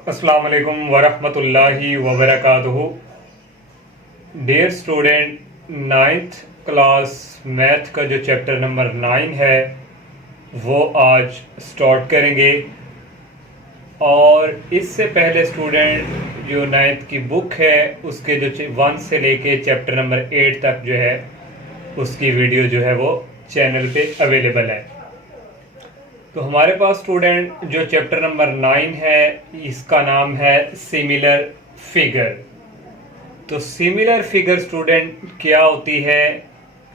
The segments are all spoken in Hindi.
अस्सलाम वालेकुम वरहमतुल्लाहि वबरकातुहू। Dear student, ninth class math का जो चैप्टर नंबर 9 है वो आज स्टार्ट करेंगे। और इससे पहले स्टूडेंट जो नाइन्थ की बुक है उसके जो 1 से लेके चैप्टर नंबर 8 तक जो है उसकी वीडियो जो है वो चैनल पे अवेलेबल है। तो हमारे पास स्टूडेंट जो चैप्टर नंबर 9 है इसका नाम है सिमिलर फिगर। तो सिमिलर फिगर स्टूडेंट क्या होती है?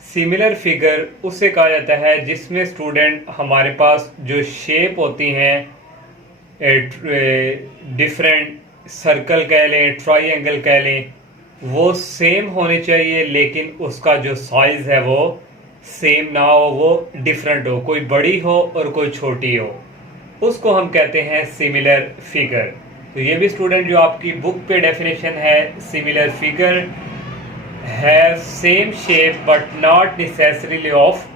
सिमिलर फिगर उसे कहा जाता है जिसमें स्टूडेंट हमारे पास जो शेप होती हैं डिफरेंट सर्कल कह लें, ट्राइंगल कह लें, वो सेम होनी चाहिए लेकिन उसका जो साइज़ है वो सेम ना हो, वो डिफरेंट हो, कोई बड़ी हो और कोई छोटी हो, उसको हम कहते हैं सिमिलर फिगर। तो ये भी स्टूडेंट जो आपकी बुक पे डेफिनेशन है, similar figure have same shape but not necessarily of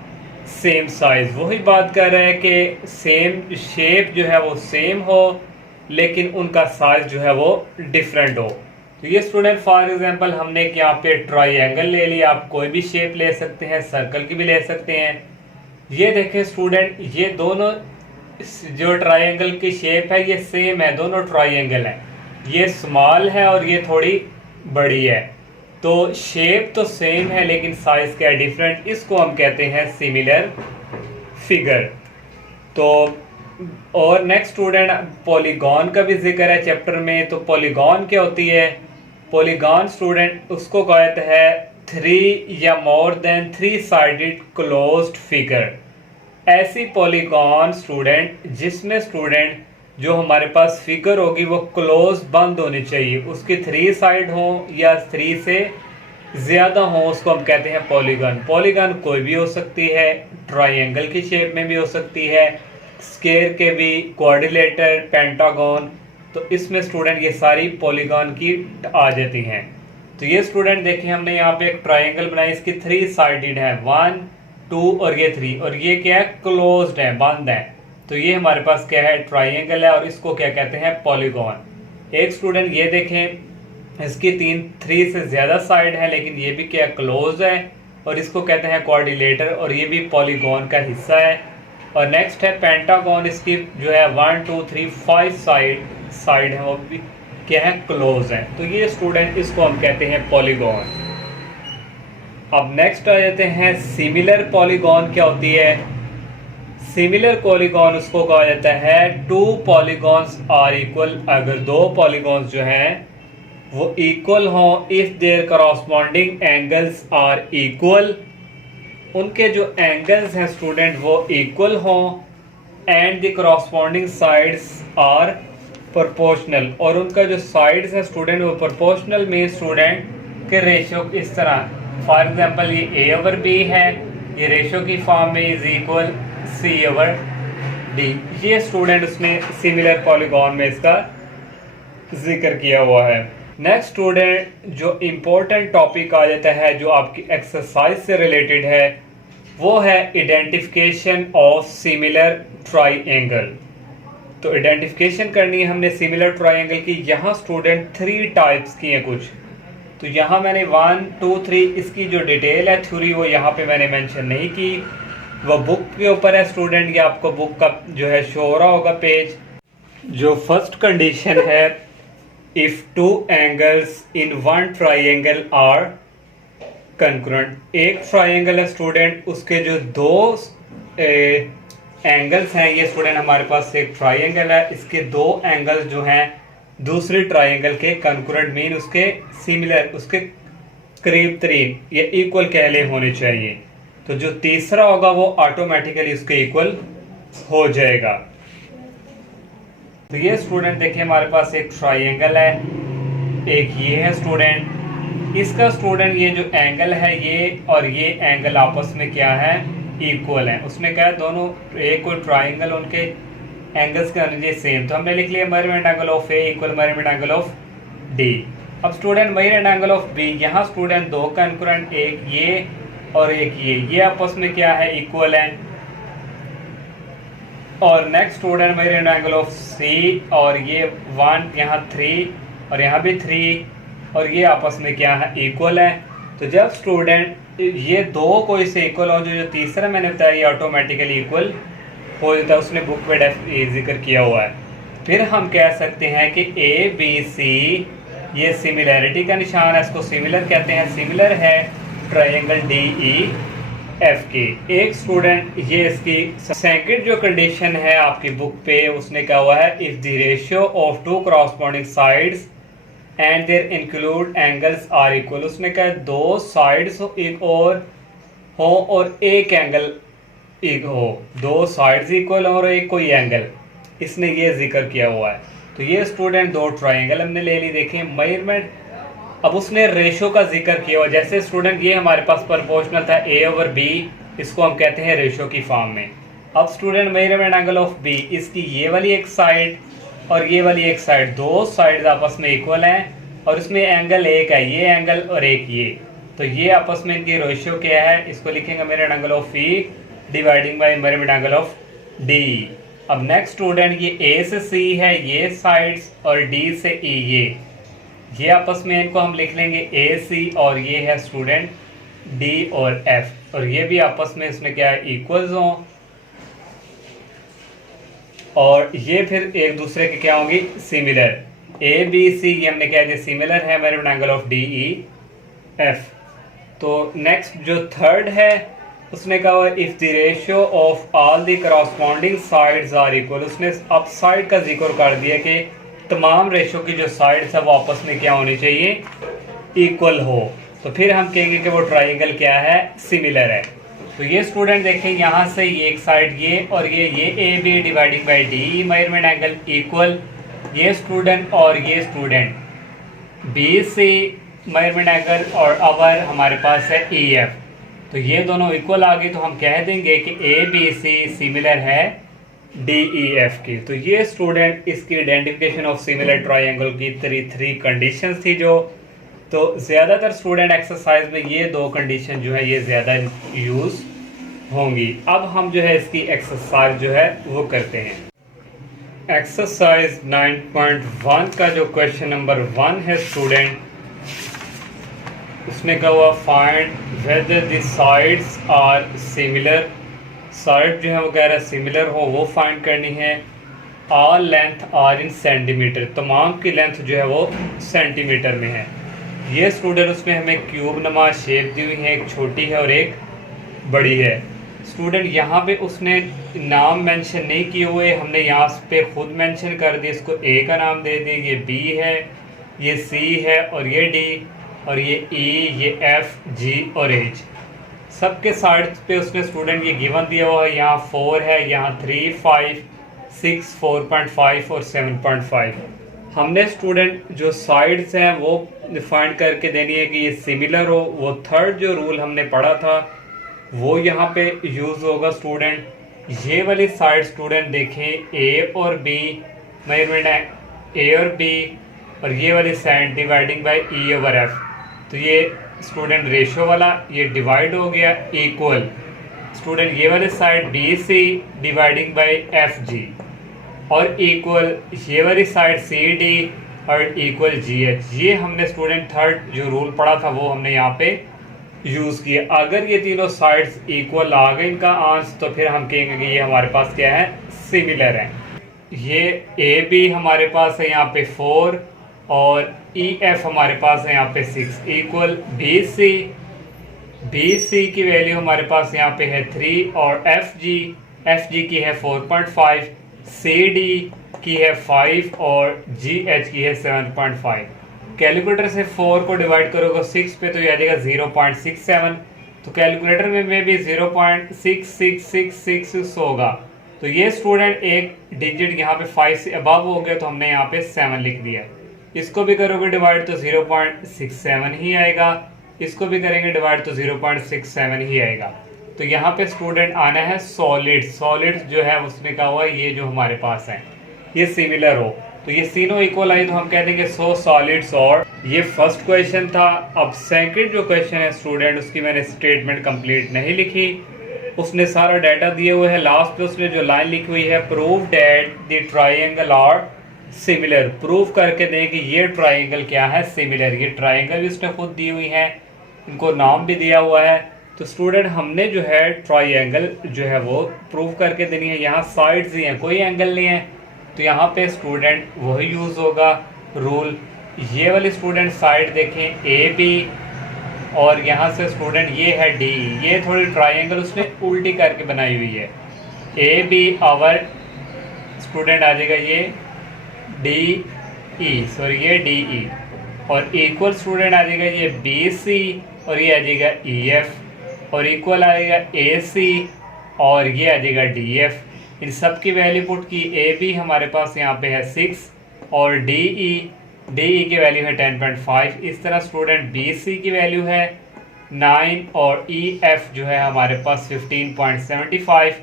same size. वही बात कर रहा है कि सेम शेप जो है वो सेम हो लेकिन उनका साइज जो है वो डिफरेंट हो। तो ये स्टूडेंट फॉर एग्जांपल हमने यहाँ पे ट्राइंगल ले लिया, आप कोई भी शेप ले सकते हैं, सर्कल की भी ले सकते हैं। ये देखें स्टूडेंट, ये दोनों जो ट्राइंगल की शेप है ये सेम है, दोनों ट्राइंगल हैं। ये स्मॉल है और ये थोड़ी बड़ी है, तो शेप तो सेम है लेकिन साइज क्या है डिफरेंट। इसको हम कहते हैं सिमिलर फिगर। तो और नेक्स्ट स्टूडेंट पॉलीगॉन का भी जिक्र है चैप्टर में। तो पॉलीगॉन क्या होती है? पॉलीगॉन स्टूडेंट उसको कहते हैं 3 या more than 3 sided closed figure. ऐसी पॉलीगॉन स्टूडेंट जिसमें स्टूडेंट जो हमारे पास फिगर होगी वो क्लोज बंद होनी चाहिए, उसकी 3 साइड हो या 3 से ज़्यादा हो, उसको हम कहते हैं पॉलीगॉन। पॉलीगॉन कोई भी हो सकती है, ट्राइंगल की शेप में भी हो सकती है, स्क्वायर के भी, क्वाड्रिलेटर, पेंटागन। तो इसमें स्टूडेंट ये सारी पॉलीगॉन की आ जाती हैं। तो ये स्टूडेंट देखिए हमने यहाँ पे एक ट्राइंगल बनाई, इसकी 3 साइडेड है, 1 2 और ये 3, और ये क्या है? क्लोज्ड है, बंद है। तो ये हमारे पास क्या है? ट्राइंगल है और इसको क्या कहते हैं? पॉलीगॉन। एक स्टूडेंट ये देखें, इसकी 3 से ज़्यादा साइड है लेकिन ये भी क्या? क्लोज है, और इसको कहते हैं क्वाड्रिलेटर, और ये भी पॉलीगॉन का हिस्सा है। और नेक्स्ट है पेंटागन, इसकी जो है 1 2 3 5 साइड है, वो भी क्या है? क्लोज है। तो ये स्टूडेंट इसको हम कहते हैं पॉलीगॉन। अब नेक्स्ट आ जाते हैं सिमिलर पॉलीगॉन क्या होती है? सिमिलर पॉलीगॉन उसको कहा जाता है 2 पॉलीगॉन्स आर इक्वल। अगर 2 पॉलीगॉन्स जो हैं वो इक्वल हों, if there corresponding angles are equal, उनके जो एंगल्स हैं स्टूडेंट वो इक्वल हों, and the corresponding sides are proportional, और उनका जो साइड्स है स्टूडेंट वो प्रोपोर्शनल में स्टूडेंट के रेशो इस तरह, फॉर एग्जांपल ये a ओवर b है, ये रेशो की फॉर्म में is equal c over d। ये स्टूडेंट उसने सिमिलर पॉलीगॉन में इसका जिक्र किया हुआ है। नेक्स्ट स्टूडेंट जो इम्पोर्टेंट टॉपिक आ जाता है जो आपकी एक्सरसाइज से रिलेटेड है वो है आइडेंटिफिकेशन ऑफ सिमिलर ट्राइंगल। तो आइडेंटिफिकेशन करनी है हमने सिमिलर ट्राइंगल की। यहाँ स्टूडेंट 3 टाइप्स की हैं कुछ। तो यहाँ मैंने 1 2 3 इसकी जो डिटेल है थ्योरी वो यहाँ पे मैंने मेंशन नहीं की, वो बुक के ऊपर है स्टूडेंट। ये आपको बुक का जो है शो हो रहा होगा पेज। जो फर्स्ट कंडीशन है, if 2 angles in 1 triangle are concurrent. एक ट्राइंगल है स्टूडेंट, उसके जो 2 एंगल्स हैं, ये स्टूडेंट हमारे पास एक ट्राइंगल है, इसके 2 एंगल्स जो हैं दूसरे ट्राइंगल के कंकरेंट मीन उसके सिमिलर, उसके करीब तरीन, ये इक्वल कहले होने चाहिए। तो जो तीसरा होगा वो ऑटोमेटिकली उसके इक्वल हो जाएगा। तो ये स्टूडेंट देखिए हमारे पास एक ट्राइंगल है, एक ये है स्टूडेंट, इसका स्टूडेंट ये जो एंगल है ये और ये एंगल आपस में क्या है? इक्वल है। उसने कहा दोनों एक कोई ट्राइंगल उनके एंगल्स का होने सेम। तो हमने लिख लिया measurement angle of A equal measurement angle of D. अब student measurement angle of B, यहाँ स्टूडेंट 2 कंकरेंट, एक ये और एक ये आपस में क्या है? इक्वल है। और नेक्स्ट स्टूडेंट मेरे एंगल ऑफ सी, और ये 1 यहाँ 3 और यहाँ भी 3, और ये आपस में क्या है, इक्वल है। तो जब स्टूडेंट ये दो कोई से इक्वल हो, जो तीसरा मैंने बताया ये ऑटोमेटिकली इक्वल हो जाता है, उसने बुक पे जिक्र किया हुआ है। फिर हम कह सकते हैं कि ए बी सी ये सिमिलैरिटी का निशान है, इसको सिमिलर कहते हैं, सिमिलर है ट्रायंगल डी ई एफ की। एक स्टूडेंट ये इसकी सेकंड जो कंडीशन है आपकी बुक पे, उसने कहा हुआ है if the ratio of two corresponding sides and their include angles are equal. उसने कहा दो साइड्स एक और हो और एक एंगल एक हो, दो साइड्स इक्वल और एक कोई एंगल, इसने ये जिक्र किया हुआ है। तो ये स्टूडेंट दो ट्रायंगल हमने ले ली, देखें मेजरमेंट। अब उसने रेशो का जिक्र किया हुआ, जैसे स्टूडेंट ये हमारे पास प्रोपोर्शनल था ए ओवर बी, इसको हम कहते हैं रेशो की फॉर्म में। अब student measurement angle of B, इसकी ये वाली एक साइड और ये वाली एक साइड, दो साइड आपस में इक्वल हैं और इसमें एंगल एक है, ये एंगल और एक ये, तो ये आपस में इनकी रेशियो क्या है, इसको लिखेंगे measurement angle of E dividing by measurement angle of D. अब नेक्स्ट स्टूडेंट ये ए से सी है ये साइड्स और डी से ई ये आपस में इनको हम लिख लेंगे ए सी, और ये है स्टूडेंट डी और एफ, और ये भी आपस में इसमें क्या है, इक्वल्स हों, और ये फिर एक दूसरे के क्या होंगी, सिमिलर। ए बी सी ये हमने क्या दिया, सिमिलर है measurement angle of D E F. तो नेक्स्ट जो थर्ड है उसने कहा if the ratio of all the corresponding sides are equal. उसने अप साइड का जिक्र कर दिया कि तमाम रेशो की जो साइड्स है वो आपस में क्या होनी चाहिए, इक्वल हो। तो फिर हम कहेंगे कि वो ट्रायंगल क्या है, सिमिलर है। तो ये स्टूडेंट देखें यहाँ से ये एक साइड ये और ये A B dividing by D measurement angle equal, ये स्टूडेंट और ये student B C measurement angle और अवर हमारे पास है ई एफ, तो ये दोनों इक्वल आ गए। तो हम कह देंगे कि ए बी सी सिमिलर है डी ई एफ की। तो ये स्टूडेंट इसकी आइडेंटिफिकेशन ऑफ सिमिलर ट्रायंगल की थ्री कंडीशंस थी जो, तो ज़्यादातर स्टूडेंट एक्सरसाइज में ये दो कंडीशन जो है ये ज़्यादा यूज़ होंगी। अब हम जो है इसकी एक्सरसाइज जो है वो करते हैं। एक्सरसाइज 9.1 का जो क्वेश्चन नंबर 1 है स्टूडेंट, उसने कहा हुआ find whether the sides are similar. Side जो है वो कह रहा है सिमिलर हो, वो फाइंड करनी है। All length are in centimetre, तमाम की लेंथ जो है वो सेंटीमीटर में है। ये स्टूडेंट उसमें हमें क्यूब नमा शेप दी हुई है, एक छोटी है और एक बड़ी है। स्टूडेंट यहाँ पे उसने नाम मेंशन नहीं किए हुए, हमने यहाँ पे खुद मेंशन कर दिया, इसको ए का नाम दे दिए, ये बी है, ये सी है और ये डी, और ये ई, ये एफ, जी और एच। सबके साइड पे उसने स्टूडेंट ये गिवन दिया हुआ है, यहाँ 4 है, यहाँ 3, 5, 6, 4.5 और 7.5। हमने स्टूडेंट जो साइड्स हैं वो डिफाइन करके देनी है कि ये सिमिलर हो। वो थर्ड जो रूल हमने पढ़ा था वो यहाँ पे यूज़ होगा स्टूडेंट। ये वाली साइड स्टूडेंट देखें ए और बी मेजरमेंट है ए और बी, और ये वाली साइड डिवाइडिंग बाय ई ओवर एफ। तो ये स्टूडेंट रेशो वाला ये डिवाइड हो गया इक्वल। स्टूडेंट ये वाली side B C dividing by F G, और इक्वल ये वाली साइड सी डी और इक्वल जी एच। ये हमने स्टूडेंट थर्ड जो रूल पढ़ा था वो हमने यहाँ पे यूज़ किया। अगर ये तीनों साइड्स इक्वल आ गए इनका आंस, तो फिर हम कहेंगे कि ये हमारे पास क्या है, सिमिलर है। ये ए बी हमारे पास है यहाँ पे 4 और ई एफ हमारे पास है यहाँ पे 6 इक्वल बी सी की वैल्यू हमारे पास यहाँ पे है 3 और एफ जी की है 4.5, सी डी की है 5 और जी एच की है 7.5। कैलकुलेटर से 4 को डिवाइड करोगे 6 पे तो ये आ जाएगा 0.67, तो कैलकुलेटर में भी 0.6666 होगा। तो ये स्टूडेंट एक डिजिट यहाँ पे 5 से अबव हो गया, तो हमने यहाँ पे 7 लिख दिया। इसको भी करोगे डिवाइड तो 0.67 ही आएगा, इसको भी करेंगे डिवाइड तो 0.67 ही आएगा। तो यहाँ पे स्टूडेंट आना है सॉलिड्स जो है उसमें कहा हुआ है ये जो हमारे पास है ये सिमिलर हो, तो ये तीनों इक्वल आई तो हम कह देंगे सो सॉलिड्स। और ये फर्स्ट क्वेश्चन था। अब सेकंड जो क्वेश्चन है स्टूडेंट उसकी मैंने स्टेटमेंट कंप्लीट नहीं लिखी, उसने सारा डाटा दिए हुए है। लास्ट पे उसने जो लाइन लिखी हुई है, prove that the triangle are similar, prove करके दें कि ये ट्राइंगल क्या है, सिमिलर। ये ट्राइंगल भी उसने खुद दी हुई है, इनको नाम भी दिया हुआ है। तो स्टूडेंट हमने जो है ट्राइंगल जो है वो प्रूव करके देनी है। यहाँ साइड्स ही हैं, कोई एंगल नहीं है, तो यहाँ पे स्टूडेंट वही यूज़ होगा रूल। ये वाली स्टूडेंट साइड देखें ए बी, और यहाँ से स्टूडेंट ये है डी, ये थोड़ी ट्राइंगल उसने उल्टी करके बनाई हुई है। ए बी आवर स्टूडेंट आ जाएगा ये डी ई, सॉरी ये डी ई, और इक्वल स्टूडेंट आ जाएगा ये बी सी, और ये आ जाएगा ई एफ, और इक्वल आएगा ए सी, और ये आ जाएगा डी एफ। इन सब की वैल्यू पुट की। ए बी हमारे पास यहाँ पे है 6, और डी ई की वैल्यू है 10.5। इस तरह स्टूडेंट बी सी की वैल्यू है 9, और ई एफ जो है हमारे पास 15.75।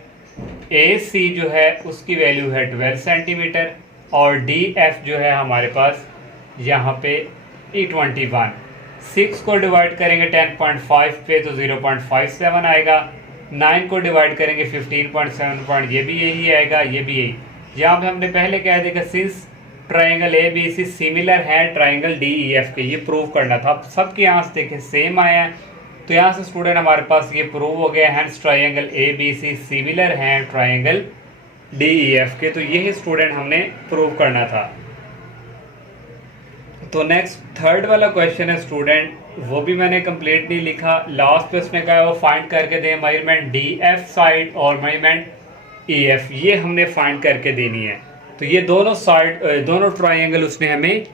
ए सी जो है उसकी वैल्यू है 12 सेंटीमीटर, और डी एफ जो है हमारे पास यहाँ पे 21। 6 को डिवाइड करेंगे 10.5 पे तो 0.57 आएगा। 9 को डिवाइड करेंगे 15.7 ये भी यही आएगा, ये भी यही। यहाँ पे हमने पहले कह दिया कि since triangle A B C similar है ट्राइंगल डी ई एफ के, ये प्रूव करना था। अब सबके यहाँ से देखें सेम आया है, तो यहाँ से स्टूडेंट हमारे पास ये प्रूव हो गया, hence triangle A B C similar हैं ट्राइंगल डी ई एफ के। तो यही स्टूडेंट हमने प्रूव करना था। तो नेक्स्ट थर्ड वाला क्वेश्चन है स्टूडेंट, वो भी मैंने कंप्लीट नहीं लिखा। लास्ट पे उसने कहा वो फाइंड करके दें मेजरमेंट डी एफ साइड और मेजरमेंट ई एफ, ये हमने फाइंड करके देनी है। तो ये दोनों साइड दोनों ट्राइंगल उसने हमें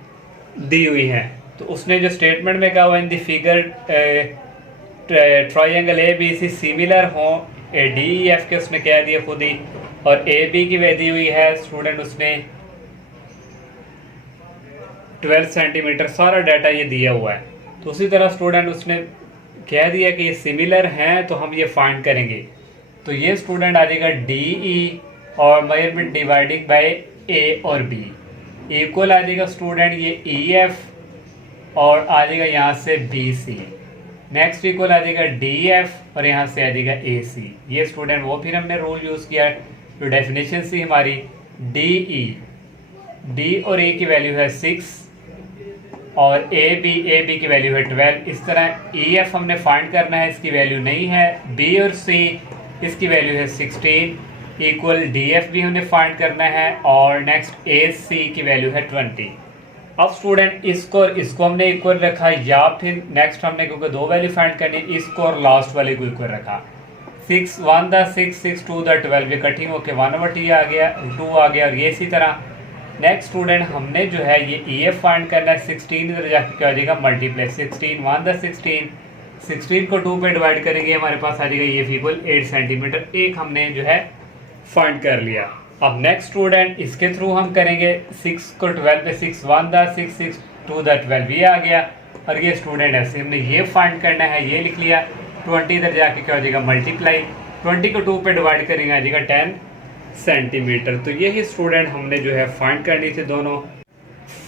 दी हुई हैं। तो उसने जो स्टेटमेंट में कहा हुआ in the figure triangle A B C similar हो डी ई एफ के, उसने कह दिया खुद ही। और ए बी की वैल्यू दी हुई है स्टूडेंट उसने 12 सेंटीमीटर, सारा डाटा ये दिया हुआ है। तो उसी तरह स्टूडेंट उसने कह दिया कि ये सिमिलर हैं, तो हम ये फाइंड करेंगे। तो ये स्टूडेंट आ जाएगा डी ई और मेजरमेंट डिवाइडिंग बाय ए और बी, इक्वल आ जाएगा स्टूडेंट ये ई एफ, और आ जाएगा यहाँ से बी सी। नेक्स्ट इक्वल आ जाएगा डी एफ, और यहाँ से आ जाएगा ए सी। ये स्टूडेंट वो फिर हमने रूल यूज़ किया, जो डेफिनेशन सी हमारी डी ई, डी और ए की वैल्यू है 6, और ए बी की वैल्यू है 12। इस तरह ई एफ हमने फाइंड करना है, इसकी वैल्यू नहीं है। बी और सी इसकी वैल्यू है 16, इक्वल डी एफ भी हमने फाइंड करना है, और नेक्स्ट ए सी की वैल्यू है 20। अब स्टूडेंट इसको हमने इक्वल रखा, या फिर नेक्स्ट हमने क्योंकि दो वैल्यू फाइंड करनी, इसको और लास्ट वाले को इक्वल रखा। 6 1 द 6 6 2 द 12, ये कटिंग होके 1/t आ गया, 2 आ गया, और ये इसी तरह। नेक्स्ट स्टूडेंट हमने जो है ये ई एफ फाइंड करना है। 16 इधर जाके क्या हो जाएगा मल्टीप्लाई, 16 1 द 16, 16 को 2 पे डिवाइड करेंगे, हमारे पास आ जाएगा ये इक्वल 8 सेंटीमीटर। एक हमने जो है फाइंड कर लिया। अब नेक्स्ट स्टूडेंट इसके थ्रू हम करेंगे 6 को 12 पे, 6 1 द 6 6 2 द 12, ये आ गया। और ये स्टूडेंट ऐसे हमने ये फाइंड करना है, ये लिख लिया। 20 इधर जाके क्या हो जाएगा मल्टीप्लाई, 20 को 2 पे डिवाइड करेंगे, आ जाएगा 10 सेंटीमीटर। तो यही स्टूडेंट हमने जो है फाइंड करनी थी दोनों।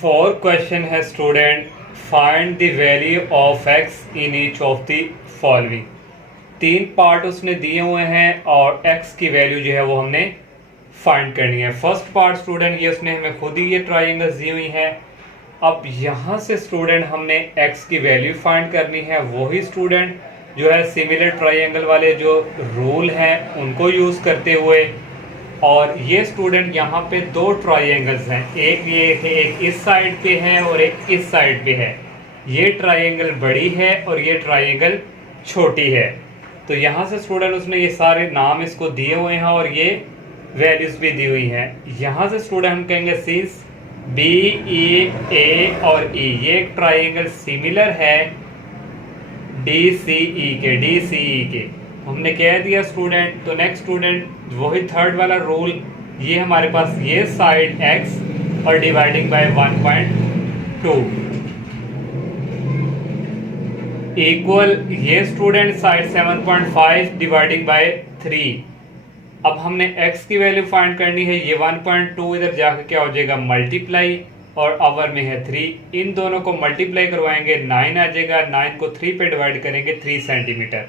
4 क्वेश्चन है student, find the value of x in each of the following. 3 part उसने दिए हुए हैं, और एक्स की वैल्यू जो है वो हमने फाइंड करनी है। फर्स्ट पार्ट स्टूडेंट ये उसने हमें खुद ही ये ट्राइंगल्स दी हुई हैं। अब यहाँ से स्टूडेंट हमने एक्स की वैल्यू फाइंड करनी है। वही स्टूडेंट जो है सिमिलर ट्राइंगल वाले जो रूल हैं उनको यूज़ करते हुए, और ये स्टूडेंट यहाँ पे 2 ट्राइंगल्स हैं, एक ये थे, एक इस साइड पे है और एक इस साइड पे है। ये ट्राइंगल बड़ी है और ये ट्राइंगल छोटी है। तो यहाँ से स्टूडेंट उसने ये सारे नाम इसको दिए हुए हैं, और ये वैल्यूज भी दी हुई हैं। यहाँ से स्टूडेंट हम कहेंगे सिंस बी ई ए और ई, ये एक ट्राइंगल सिमिलर है डी सी ई के, हमने कह दिया स्टूडेंट। तो नेक्स्ट स्टूडेंट वही थर्ड वाला रूल, ये हमारे पास ये साइड x और डिवाइडिंग बाय 1.2 इक्वल ये स्टूडेंट साइड 7.5 डिवाइडिंग बाय 3। अब हमने x की वैल्यू फाइंड करनी है, ये 1.2 इधर जाकर क्या हो जाएगा मल्टीप्लाई, और आवर में है 3, इन दोनों को मल्टीप्लाई करवाएंगे 9 आ जाएगा, 9 को 3 पे डिवाइड करेंगे 3 सेंटीमीटर।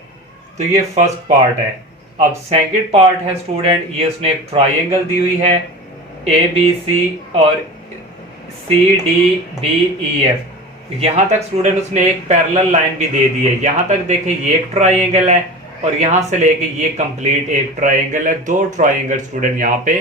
तो ये फर्स्ट पार्ट है। अब सेकंड पार्ट है स्टूडेंट, ये उसने एक ट्राइंगल दी हुई है ABC और CDBEF। यहाँ तक स्टूडेंट उसने एक पैरेलल लाइन भी दे दी है। यहाँ तक देखें ये एक ट्राइंगल है और यहाँ से लेके ये कंप्लीट एक ट्राइंगल है। दो ट्राइंगल स्टूडेंट यहाँ पे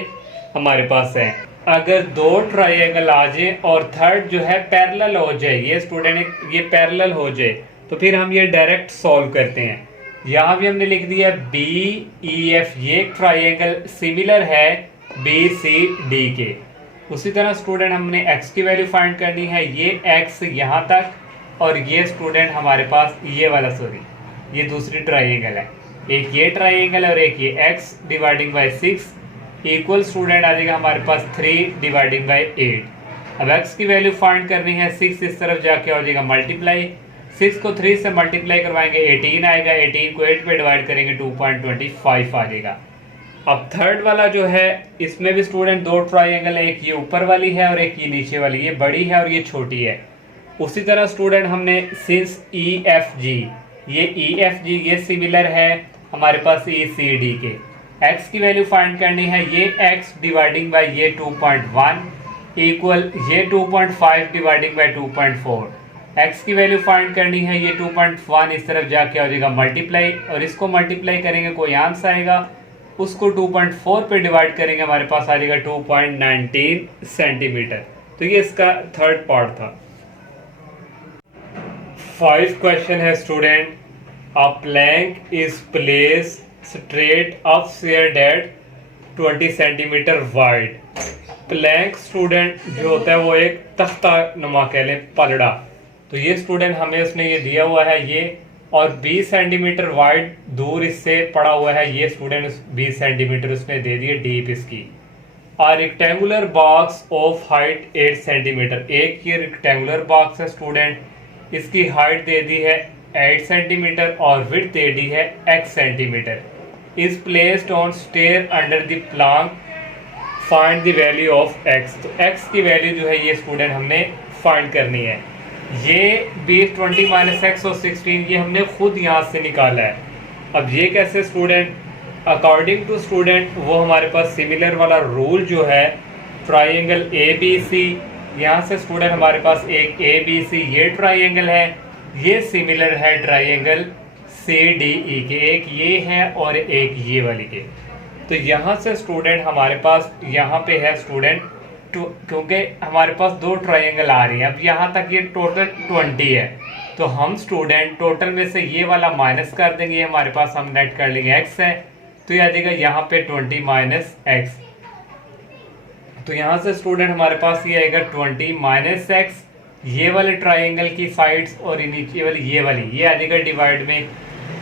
हमारे पास है। अगर दो ट्राइंगल आ जाए और थर्ड जो है पैरेलल हो जाए, ये स्टूडेंट ये पैरेलल हो जाए, तो फिर हम ये डायरेक्ट सॉल्व करते हैं। यहाँ भी हमने लिख दिया BEF, ये ट्राइंगल सिमिलर है BCD के। उसी तरह स्टूडेंट हमने x की वैल्यू फाइंड करनी है। ये x यहाँ तक और ये स्टूडेंट हमारे पास ये वाला, सॉरी ये दूसरी ट्राइंगल है, एक ये ट्राइंगल और एक ये x dividing by 6 equal student आ जाएगा हमारे पास 3 डिवाइडिंग बाय 8। अब x की वैल्यू फाइंड करनी है, 6 इस तरफ जाके हो जाएगा मल्टीप्लाई, 6 को 3 से मल्टीप्लाई करवाएंगे 18 आएगा, 18 को 8 पे डिवाइड करेंगे 2.25 आ जाएगा। अब थर्ड वाला जो है इसमें भी स्टूडेंट दो ट्राइंगल है, एक ये ऊपर वाली है और एक ये नीचे वाली, ये बड़ी है और ये छोटी है। उसी तरह स्टूडेंट हमने सिंस EFG, ये EFG ये सिमिलर है हमारे पास ECD के। x की वैल्यू फाइंड करनी है, ये x डिवाइडिंग बाय ये 2.1 इक्वल ये 2.5 डिवाइडिंग बाय 2.4। x की वैल्यू फाइंड करनी है, ये 2.1 इस तरफ जाके हो जाएगा मल्टीप्लाई और इसको मल्टीप्लाई करेंगे कोई आंसर आएगा, उसको 2.4 पे डिवाइड करेंगे हमारे पास आ जाएगा 2.19 सेंटीमीटर। तो ये इसका थर्ड पार्ट था। 5 क्वेश्चन है student, a plank is place straight up stair that 20 centimetre wide. Plank student जो होता है वो एक तख्ता नुमा कह लें, पलड़ा। तो ये स्टूडेंट हमें उसने ये दिया हुआ है ये, और 20 सेंटीमीटर वाइड दूर इससे पड़ा हुआ है ये स्टूडेंट, 20 सेंटीमीटर उसने दे दिए डीप इसकी। और rectangular box of height 8 centimetre, एक ये रेक्टेंगुलर बॉक्स है स्टूडेंट, इसकी हाइट दे दी है 8 सेंटीमीटर और विड्थ दे दी है x centimetre. Is placed on stair under the plank, find the value of x। तो x की वैल्यू जो है ये स्टूडेंट हमने फाइंड करनी है। ये 20 20 माइनस x और 16 ये हमने खुद यहाँ से निकाला है। अब ये कैसे स्टूडेंट, अकॉर्डिंग टू स्टूडेंट वो हमारे पास सिमिलर वाला रूल जो है ट्राइंगल ABC, यहाँ से स्टूडेंट हमारे पास एक ABC ये ट्राइंगल है, ये सिमिलर है ट्राइंगल CDE के, एक ये है और एक ये वाली के। तो यहाँ से स्टूडेंट हमारे पास यहाँ पे है स्टूडेंट क्योंकि हमारे पास दो ट्राइंगल आ रही हैं। अब यहाँ तक ये टोटल 20 है, तो हम स्टूडेंट टोटल में से ये वाला माइनस कर देंगे, ये हमारे पास हम नेट कर लेंगे x है, तो ये आ जाएगा यहाँ पे 20 माइनस x। तो यहाँ से स्टूडेंट हमारे पास ये आएगा 20 माइनस x, ये वाले ट्राइंगल की साइड्स और नीचे वाली ये आ जाएगा डिवाइड में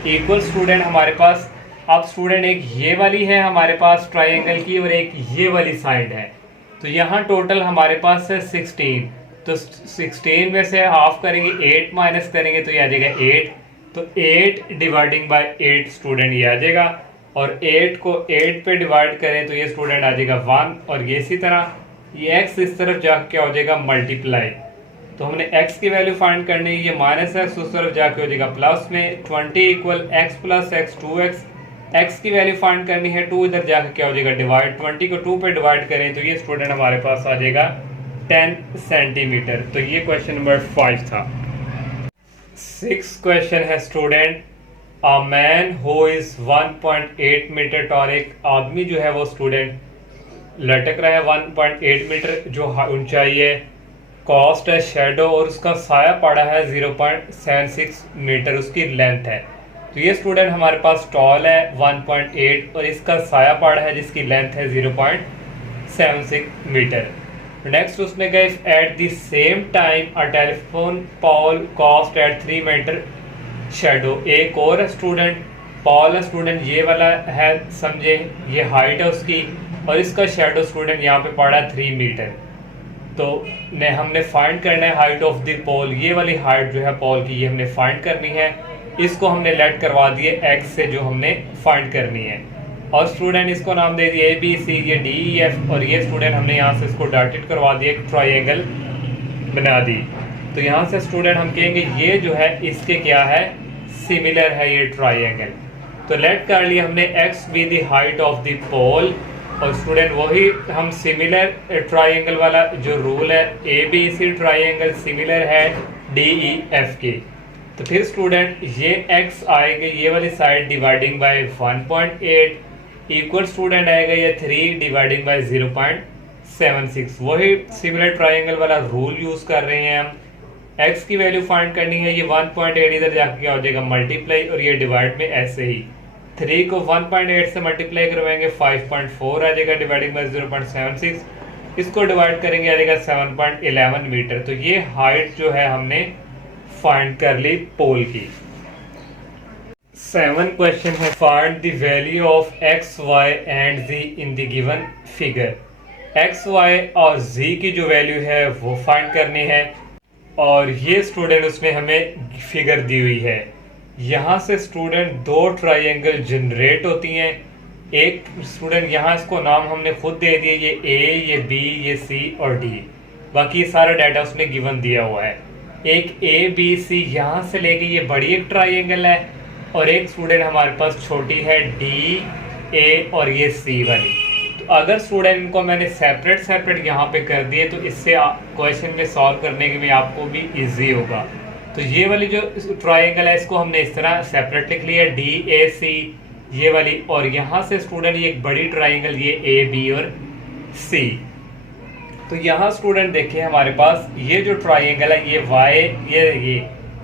इक्वल स्टूडेंट हमारे पास। अब स्टूडेंट एक ये वाली है हमारे पास ट्राइंगल की और एक ये वाली साइड है, तो यहाँ टोटल हमारे पास है 16, तो 16 में से हाफ करेंगे 8 माइनस करेंगे तो ये आ जाएगा 8, तो 8 डिवाइडिंग बाय 8 स्टूडेंट ये आ जाएगा, और 8 को 8 पे डिवाइड करें तो ये स्टूडेंट आ जाएगा 1, और ये इसी तरह ये x इस तरफ जाके क्या हो जाएगा मल्टीप्लाई। तो हमने x की वैल्यू फाइंड करनी है, ये माइनस x उस तरफ जाके हो जाएगा प्लस में, 20 equal x plus x 2x। x की वैल्यू फाइंड करनी है, 2 इधर जाकर क्या हो जाएगा डिवाइड, 20 को 2 पे डिवाइड करें तो ये स्टूडेंट हमारे पास आ जाएगा 10 सेंटीमीटर। तो ये क्वेश्चन नंबर 5 था। 6 क्वेश्चन है student, a man who is 1.8 metre tall, एक आदमी जो है वो स्टूडेंट लटक रहा है 1.8 मीटर जो ऊंचाई है, कॉस्ट है शेडो और उसका साया पड़ा है 0.76 मीटर उसकी लेंथ है। तो ये स्टूडेंट हमारे पास टॉल है 1.8 और इसका साया पड़ा है जिसकी लेंथ है 0.76 मीटर। नेक्स्ट उसने गए at the same time a telephone pole cast at 3 metre shadow. एक और स्टूडेंट पॉल है स्टूडेंट ये वाला है समझे, ये हाइट है उसकी और इसका शेडो स्टूडेंट यहाँ पे पड़ा है 3 मीटर। तो हमने फाइंड करना है हाइट ऑफ द पोल, ये वाली हाइट जो है पोल की ये हमने फाइंड करनी है, इसको हमने लेट करवा दिए x से जो हमने फाइंड करनी है, और स्टूडेंट इसको नाम दे दिए ABC, ये DEF, और ये स्टूडेंट हमने यहाँ से इसको डॉटेड करवा दिया, एक ट्राइंगल बना दी। तो यहाँ से स्टूडेंट हम कहेंगे ये जो है इसके क्या है सिमिलर है ये ट्राइंगल। तो लेट कर लिया हमने x be the height of the pole, और स्टूडेंट वही हम सिमिलर ट्राइंगल वाला जो रूल है, A B C triangle similar है डी ई एफ के। तो फिर स्टूडेंट ये x आएगा ये वाली side dividing by 1.8 equal student आएगा ये 3 डिवाइडिंग बाय 0.76। वही सिमिलर ट्राइंगल वाला रूल यूज कर रहे हैं हम। x की वैल्यू फाइंड करनी है, ये 1.8 इधर जाके क्या हो जाएगा मल्टीप्लाई, और ये डिवाइड में ऐसे ही 3 को 1.8 से मल्टीप्लाई करवाएंगे 5.4 आ जाएगा डिवाइडिंग बाय 0.76, इसको डिवाइड करेंगे आ जाएगा 7.11 मीटर। तो ये हाइट जो है हमने फाइंड कर ली पोल की। 7 क्वेश्चन है find the value of X Y and z in the given figure. X Y और z की जो वैल्यू है वो फाइंड करनी है, और ये स्टूडेंट उसमें हमें फिगर दी हुई है। यहाँ से स्टूडेंट दो ट्राइंगल जनरेट होती हैं। एक स्टूडेंट यहाँ इसको नाम हमने खुद दे दिया, ये ए, ये बी, ये सी और डी, बाकी सारा डाटा उसने गिवन दिया हुआ है। एक ए बी सी यहाँ से लेके ये बड़ी एक ट्राइंगल है, और एक स्टूडेंट हमारे पास छोटी है डी ए और ये सी वाली। तो अगर स्टूडेंट इनको मैंने सेपरेट यहाँ पे कर दिए तो इससे क्वेश्चन में सॉल्व करने के में आपको भी इजी होगा। तो ये वाली जो ट्राइंगल है इसको हमने इस तरह सेपरेट लिख लिया डी ए सी ये वाली, और यहाँ से स्टूडेंट ये एक बड़ी ट्राइंगल ये ए बी और सी। तो यहाँ स्टूडेंट देखिए हमारे पास ये जो ट्राइंगल है ये वाई ये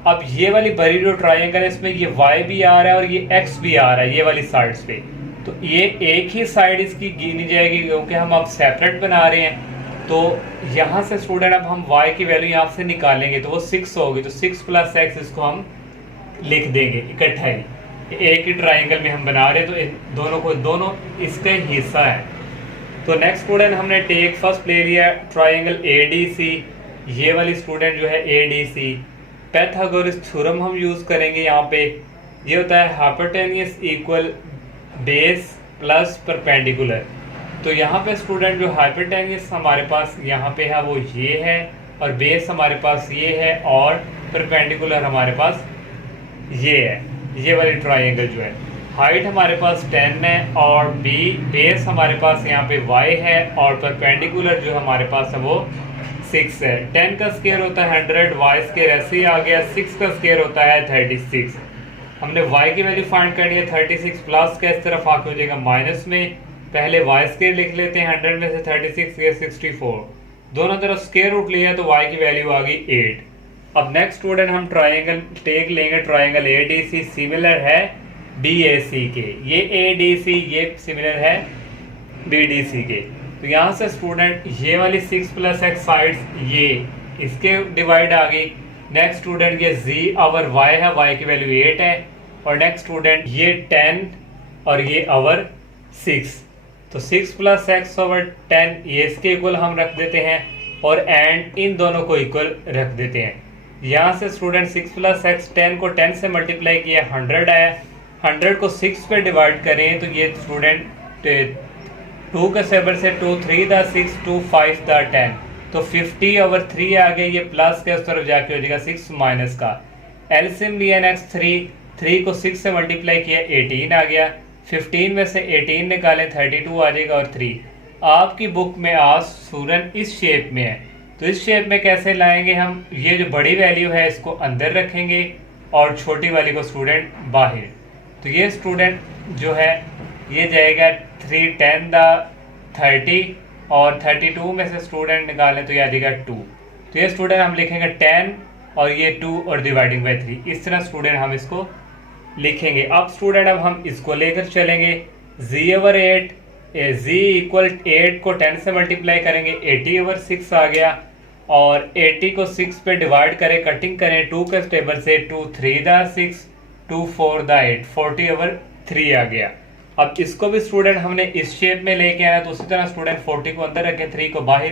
अब ये वाली बड़ी जो ट्राइंगल है इसमें ये वाई भी आ रहा है और ये एक्स भी आ रहा है ये वाली साइड्स पे। तो ये एक ही साइड इसकी गिनी जाएगी क्योंकि हम अब सेपरेट बना रहे हैं। तो यहाँ से स्टूडेंट अब हम y की वैल्यू यहाँ से निकालेंगे तो वो 6 होगी, तो 6 + x इसको हम लिख देंगे इकट्ठा ही। एक ही ट्राइंगल में हम बना रहे हैं तो दोनों इसका हिस्सा है। तो नेक्स्ट स्टूडेंट हमने टेक फर्स्ट ले लिया ट्राइंगल ADC, ये वाली स्टूडेंट जो है ADC। पैथागोरस थ्योरम हम यूज करेंगे यहाँ पे, ये होता है hypotenuse equal base plus perpendicular. तो यहाँ पे स्टूडेंट जो हाइपोटेन्यूस हमारे पास यहाँ पे है वो ये है, और बेस हमारे पास ये है, और परपेंडिकुलर हमारे पास ये है। ये वाली ट्राइंगल जो है हाइट हमारे पास 10 है, और बेस हमारे पास यहाँ पे y है, और परपेंडिकुलर जो हमारे पास है वो 6 है। 10 का स्क्वायर होता है 100, y स्क्वायर ऐसे ही आ गया। 6 का स्क्वायर होता है 36। हमने y की वैल्यू फाइंड करनी है 36 प्लस का इस तरफ आके हो जाएगा माइनस में। पहले y स्क्वायर लिख लेते हैं, 100 में से 36 ये 64, दोनों तरफ स्क्वायर रूट लिया तो y की वैल्यू आ गई 8। अब नेक्स्ट स्टूडेंट हम ट्राइंगल टेक लेंगे, ट्राइंगल ADC सिमिलर है BAC के, ये ADC ये सिमिलर है BDC के। तो यहाँ से स्टूडेंट ये वाली 6 + x साइड्स ये इसके डिवाइड आ गई। नेक्स्ट स्टूडेंट ये z आवर y है, y की वैल्यू 8 है, और नेक्स्ट स्टूडेंट ये 10 और ये आवर 6। तो 6 + x ओवर 10 ये इसके इक्वल हम रख देते हैं, और एंड इन दोनों को इक्वल रख देते हैं। यहाँ से स्टूडेंट 6 + x 10 को 10 से मल्टीप्लाई किया 100 आया, 100 को 6 पे डिवाइड करें तो ये स्टूडेंट 2 के सेवर से 2 3 दा 6 2 5 दा 10, तो 50 ओवर 3 आ गया। ये प्लस के उस तरफ जाके हो जाएगा 6 माइनस का। एलसीएम लिया नेक्स्ट 3 को 6 से मल्टीप्लाई किया 18 आ गया। 15 में से 18 निकालें 32 आ जाएगा, और 3 आपकी बुक में आज स्टूडेंट इस शेप में है। तो इस शेप में कैसे लाएंगे हम, ये जो बड़ी वैल्यू है इसको अंदर रखेंगे और छोटी वाली को स्टूडेंट बाहर। तो ये स्टूडेंट जो है ये जाएगा 3 10 दा 30, और 32 में से स्टूडेंट निकालें तो ये आ जाएगा 2। तो ये स्टूडेंट हम लिखेंगे 10 और ये 2 और डिवाइडिंग बाय 3, इस तरह स्टूडेंट हम इसको लिखेंगे। अब स्टूडेंट अब हम इसको लेकर चलेंगे z ओवर 8, z इक्वल 8 को 10 से मल्टीप्लाई करेंगे 80 ओवर 6 आ गया, और 80 को 6 पे डिवाइड करें कटिंग करें 2 के टेबल से 2 3 दा 6 2 4 दा 8 40 ओवर 3 आ गया। अब इसको भी स्टूडेंट हमने इस शेप में लेके आना, तो उसी तरह स्टूडेंट 40 को अंदर रखे 3 को बाहर,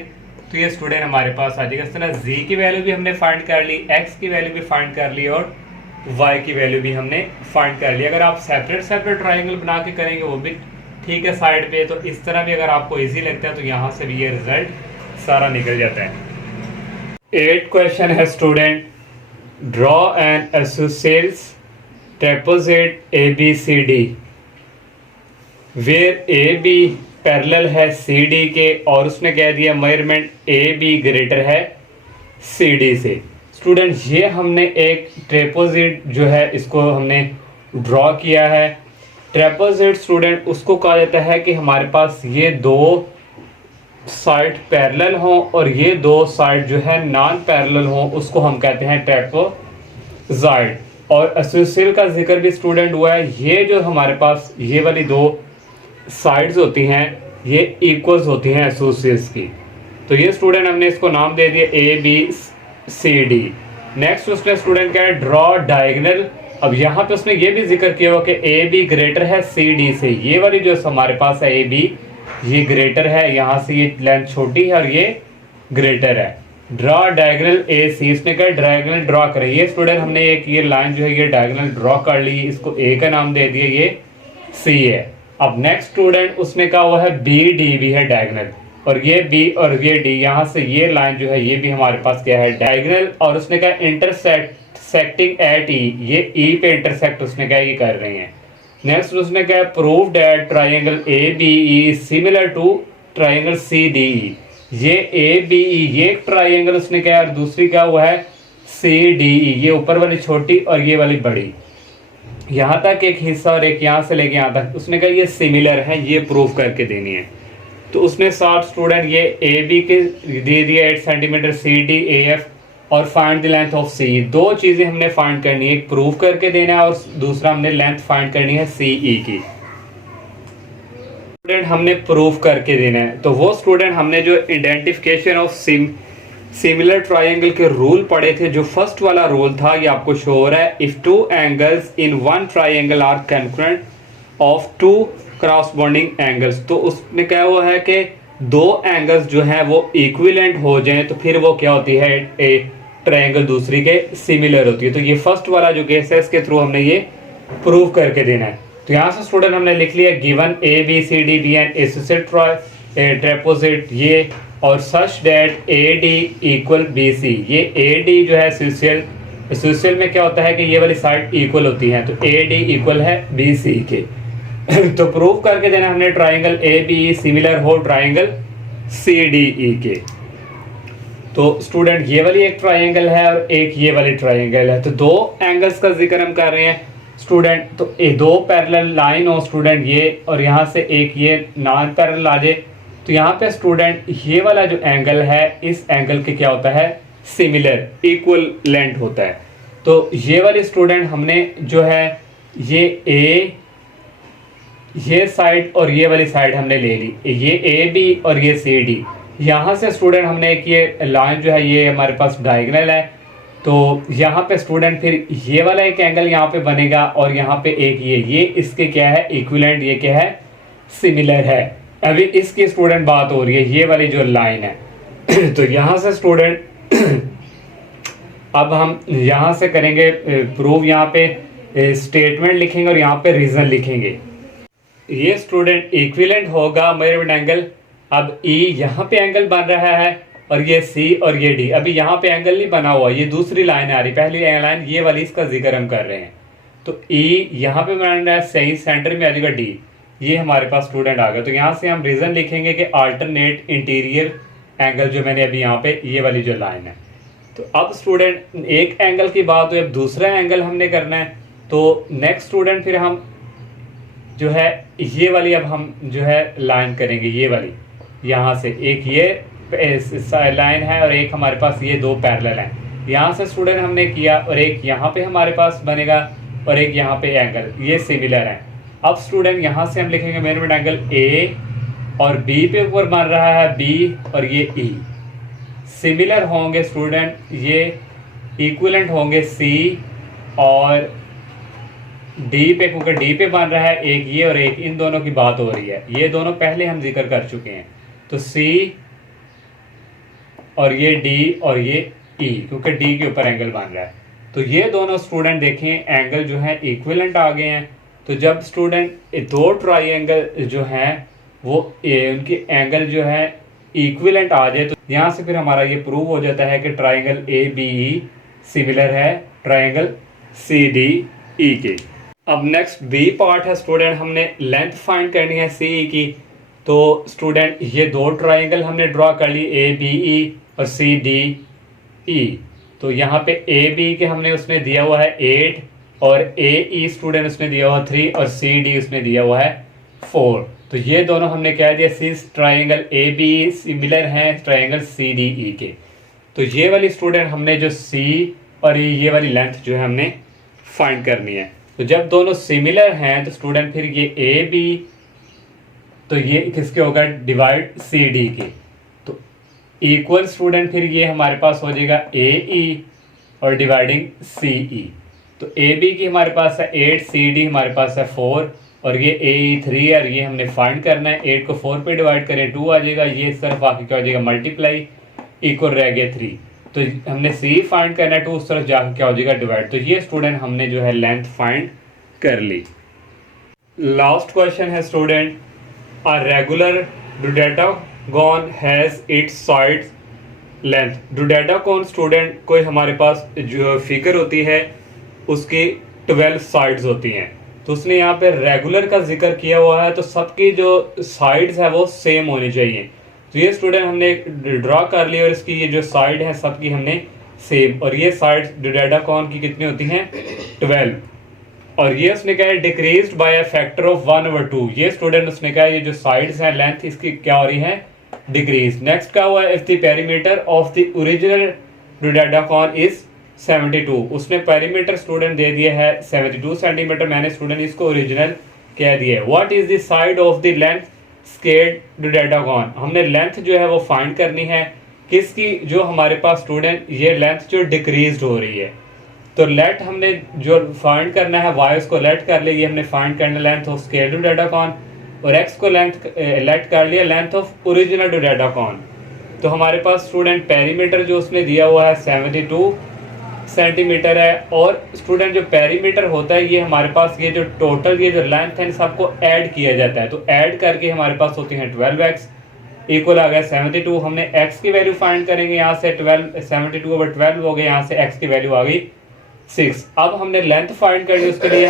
तो ये स्टूडेंट हमारे पास आ जाएगा। इस तरह z की वैल्यू भी हमने फाइंड कर ली, x की वैल्यू भी फाइंड कर ली, और y की वैल्यू भी हमने फाइंड कर ली। अगर आप सेपरेट ट्राइंगल बना के करेंगे वो भी ठीक है साइड पे, तो इस तरह भी अगर आपको इजी लगता है तो यहाँ से भी ये रिजल्ट सारा निकल जाता है। 8 क्वेश्चन है student, draw an isosceles trapezoid ABCD where A B parallel है सी डी के, और उसने कह दिया मेजरमेंट ए बी ग्रेटर है सी डी से। स्टूडेंट ये हमने एक ट्रेपोजिट जो है इसको हमने ड्रॉ किया है। ट्रेपोजिट स्टूडेंट उसको कहा जाता है कि हमारे पास ये दो साइड पैरेलल हों और ये दो साइड जो है नॉन पैरेलल हों, उसको हम कहते हैं ट्रेपोजाइड। और एसोसियल का जिक्र भी स्टूडेंट हुआ है। ये जो हमारे पास ये वाली दो साइड्स होती हैं ये इक्वल्स होती हैं एसोसियल्स की। तो ये स्टूडेंट हमने इसको नाम दे दिया A B C D. Next उसने स्टूडेंट क्या है ड्रॉ डायगोनल। अब यहाँ पे उसने ये भी जिक्र किया हुआ कि ए बी ग्रेटर है सी डी से। ये वाली जो हमारे पास है ए बी ये ग्रेटर है, यहाँ से ये लेंथ छोटी है और ये ग्रेटर है। ड्रॉ डायगोनल ए सी, इसने कहा डायगोनल ड्रॉ करें। ये स्टूडेंट हमने एक ये लाइन जो है ये डायगोनल ड्रॉ कर ली, इसको ए का नाम दे दिया, ये सी है। अब नेक्स्ट स्टूडेंट उसने कहा वो है बी डी भी है डायगोनल, और ये बी और ये डी, यहाँ से ये लाइन जो है ये भी हमारे पास क्या है डायगोनल। और उसने कहा इंटरसेक्टिंग एट ई, ये ई पे इंटरसेक्ट उसने कहा ये कर रहे हैं। नेक्स्ट उसने कहा prove that triangle A B E similar to triangle C D E. ये ए बी ई ये एक ट्राइंगल उसने कहा, और दूसरी क्या हुआ है सी डी ई, ये ऊपर वाली छोटी और ये वाली बड़ी, यहाँ तक एक हिस्सा और एक यहाँ से लेके यहाँ तक। उसने कहा ये सिमिलर है, ये प्रूव करके देनी है। तो उसने साथ स्टूडेंट ये ए बी के दे दिया 8 centimetre, C D A F और find the length of C. दो चीज़ें हमने फाइंड करनी है, एक प्रूव करके देना है और दूसरा हमने लेंथ फाइंड करनी है सी ई की। स्टूडेंट हमने प्रूव करके देना है, तो वो स्टूडेंट हमने जो आइडेंटिफिकेशन ऑफ सिमिलर ट्राइंगल के रूल पढ़े थे, जो फर्स्ट वाला रूल था ये आपको शो हो रहा है। If two angles in one triangle are congruent of two corresponding angles, तो उसने कहा हुआ है कि दो एंगल्स जो हैं वो इक्विवेलेंट हो जाएं तो फिर वो क्या होती है ए ट्राइंगल दूसरी के सिमिलर होती है। तो ये फर्स्ट वाला जो केस है इसके थ्रू हमने ये प्रूव करके देना है। तो यहाँ से स्टूडेंट हमने लिख लिया given A B C D be an associate trapezoid ये, और such that A D equal B C. ये ए डी जो है एसोसिएट में क्या होता है कि ये वाली साइड इक्वल होती है, तो ए डी इक्वल है बी सी के। तो प्रूव करके देना हमने ट्राइंगल ए बी सिमिलर हो ट्राइंगल सी डी ई के। तो स्टूडेंट ये वाली एक ट्राइंगल है और एक ये वाली ट्राइंगल है, तो दो एंगल्स का जिक्र हम कर रहे हैं स्टूडेंट। तो दो पैरेलल लाइन हो स्टूडेंट ये, और यहाँ से एक ये नॉन पैरेलल आ जाए, तो यहाँ पे स्टूडेंट ये वाला जो एंगल है इस एंगल के क्या होता है सिमिलर इक्वल लेंथ होता है। तो ये वाली स्टूडेंट हमने जो है ये साइड और ये वाली साइड हमने ले ली, ये ए बी और ये सी डी। यहाँ से स्टूडेंट हमने एक ये लाइन जो है ये हमारे पास डायगोनल है, तो यहाँ पे स्टूडेंट फिर ये वाला एक एंगल यहाँ पे बनेगा और यहाँ पे एक ये इसके क्या है इक्विवेलेंट, ये क्या है सिमिलर है। अभी इसकी स्टूडेंट बात हो रही है ये वाली जो लाइन है। तो यहाँ से स्टूडेंट अब हम यहाँ से करेंगे प्रूव, यहाँ पे स्टेटमेंट लिखेंगे और यहाँ पे रीजन लिखेंगे। ये स्टूडेंट इक्विवेलेंट होगा मेजरमेंट एंगल। अब ई यहाँ पे एंगल बन रहा है और ये सी और ये डी, अभी यहाँ पे एंगल नहीं बना हुआ, ये दूसरी लाइन आ रही, पहली लाइन ये वाली इसका जिक्र हम कर रहे हैं। तो ई यहाँ पे बन रहा है, सही सेंटर में आ जाएगा डी, ये हमारे पास स्टूडेंट आ गया। तो यहाँ से हम रीजन लिखेंगे कि अल्टरनेट इंटीरियर एंगल, जो मैंने अभी यहाँ पे ये वाली जो लाइन है। तो अब स्टूडेंट एक एंगल की बात हुई, अब दूसरा एंगल हमने करना है। तो नेक्स्ट स्टूडेंट फिर हम जो है ये वाली अब हम जो है लाइन करेंगे, ये वाली यहाँ से एक ये लाइन है और एक हमारे पास ये दो पैरेलल हैं। यहाँ से स्टूडेंट हमने किया और एक यहाँ पे हमारे पास बनेगा और एक यहाँ पे एंगल, ये सिमिलर है। अब स्टूडेंट यहाँ से हम लिखेंगे मेजरमेंट एंगल ए और बी पे ऊपर बन रहा है बी और ये ई सिमिलर होंगे स्टूडेंट, ये इक्विवेलेंट होंगे सी और डी पे, क्योंकि डी पे बन रहा है एक ये और एक, इन दोनों की बात हो रही है, ये दोनों पहले हम जिक्र कर चुके हैं। तो सी और ये डी और ये ई, क्योंकि डी के ऊपर एंगल बन रहा है। तो ये दोनों स्टूडेंट देखें एंगल जो है इक्विवेलेंट आ गए हैं। तो जब स्टूडेंट दो ट्राइंगल जो हैं वो उनके एंगल जो है इक्विवेलेंट आ जाए, तो यहाँ से फिर हमारा ये प्रूव हो जाता है कि triangle A B E similar है ट्राइंगल सी डी ई के। अब नेक्स्ट बी पार्ट है स्टूडेंट, हमने लेंथ फाइंड करनी है सी की। तो स्टूडेंट ये दो ट्राइंगल हमने ड्रॉ कर ली, ए बी ई और सी डी ई। तो यहाँ पे ए बी के हमने उसने दिया हुआ है 8 और ए ई स्टूडेंट उसने दिया हुआ 3 और सी डी उसने दिया हुआ है 4। तो ये दोनों हमने कह दिया सिस ट्राइंगल ए बी सिमिलर हैं ट्राइंगल सी डी ई के। तो ये वाली स्टूडेंट हमने जो सी और ये वाली लेंथ जो है हमने फाइंड करनी है। तो जब दोनों सिमिलर हैं तो स्टूडेंट फिर ये ए बी, तो ये किसके होगा, डिवाइड सी डी के। तो इक्वल स्टूडेंट फिर ये हमारे पास हो जाएगा ए ई और डिवाइडिंग सी ई। तो ए बी की हमारे पास है 8, सी डी हमारे पास है 4 और ये ए ई 3 है और ये हमने फाइंड करना है। 8 को 4 पे डिवाइड करें 2 आ जाएगा, ये सिर्फ आके क्या हो जाएगा मल्टीप्लाई, इक्वल रह गया 3। तो हमने सी फाइंड करना है, 2 उस तरफ जाकर क्या हो जाएगा डिवाइड। तो ये स्टूडेंट हमने जो है लेंथ फाइंड कर ली। लास्ट क्वेश्चन है student, a regular dodecagon has its sides length. Dodecagon student कोई हमारे पास जो फिगर होती है उसकी 12 साइड्स होती हैं। तो उसने यहाँ पे रेगुलर का जिक्र किया हुआ है, तो सबकी जो साइड्स है वो सेम होनी चाहिए। तो ये स्टूडेंट हमने ड्रॉ कर लिया और इसकी ये जो साइड है सबकी हमने सेम, और ये साइड डोडेकागोन की कितनी होती हैं 12। और ये उसने कहा है decreased bye a factor of 1/2। ये स्टूडेंट उसने कहा ये जो साइड्स हैं लेंथ इसकी क्या हो रही है डिक्रीज। नेक्स्ट क्या हुआ है, if the perimeter of the original dodecagon is 72। उसने पेरीमीटर स्टूडेंट दे दिया है 72 सेंटीमीटर, मैंने स्टूडेंट इसको ओरिजिनल कह दिया है। What is the side of the length scaled dodecagon. हमने लेंथ जो है वो फाइंड करनी है किसकी, जो हमारे पास स्टूडेंट ये लेंथ जो डिक्रीज हो रही है। तो लेट हमने जो फाइंड करना है वाई उसको लेट कर लिया, ये हमने फाइंड करना लेंथ ऑफ स्केल्ड डोडेकागोन, और एक्स को लेंथ लेट कर लिया लेंथ ऑफ ओरिजिनल डोडेकागोन। तो हमारे पास स्टूडेंट पेरीमीटर जो उसने दिया हुआ है 72 सेंटीमीटर है, और स्टूडेंट जो पेरीमीटर होता है ये हमारे पास ये जो टोटल ये जो लेंथ है इन सबको ऐड किया जाता है। तो ऐड करके हमारे पास होती है 12x इक्वल आ गया 72। हमने x की वैल्यू फाइंड करेंगे, यहाँ से 72/12 हो गए, यहाँ से x की वैल्यू आ गई 6। अब हमने लेंथ फाइंड करनी है उसके लिए,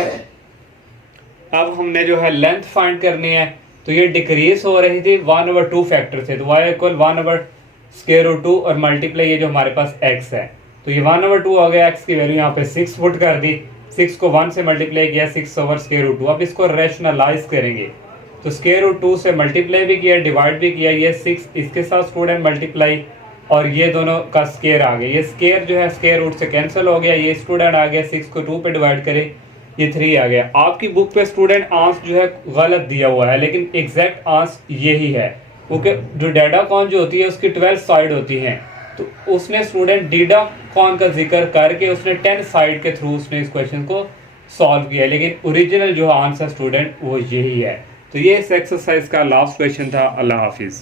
अब हमने जो है लेंथ फाइंड करनी है। तो ये डिक्रीज हो रही थी 1/2 फैक्टर से, तो y इक्वल 1/√2 और मल्टीप्लाई ये जो हमारे पास x है। तो ये 1/2 आ गया, x की वैल्यू यहाँ पे 6 पुट कर दी, 6 को 1 से मल्टीप्लाई किया 6/√2। अब इसको रैशनलाइज करेंगे तो √2 से मल्टीप्लाई भी किया डिवाइड भी किया, ये 6 इसके साथ स्टूडेंट मल्टीप्लाई और ये दोनों का स्केयर आ गया। ये स्केयर जो है स्केयर रूट से कैंसिल हो गया, ये स्टूडेंट आ गया 6 को 2 पे डिवाइड करे ये 3 आ गया। आपकी बुक पे स्टूडेंट आंसर जो है गलत दिया हुआ है, लेकिन एग्जैक्ट आंसर यही है, क्योंकि डोडेकागोन जो होती है उसकी 12 साइड होती हैं। तो उसने स्टूडेंट डोडेकागोन का जिक्र करके उसने 10 साइड के थ्रू उसने इस क्वेश्चन को सॉल्व किया, लेकिन ओरिजिनल जो आंसर स्टूडेंट वो यही है। तो ये इस एक्सरसाइज का लास्ट क्वेश्चन था। अल्लाह हाफिज।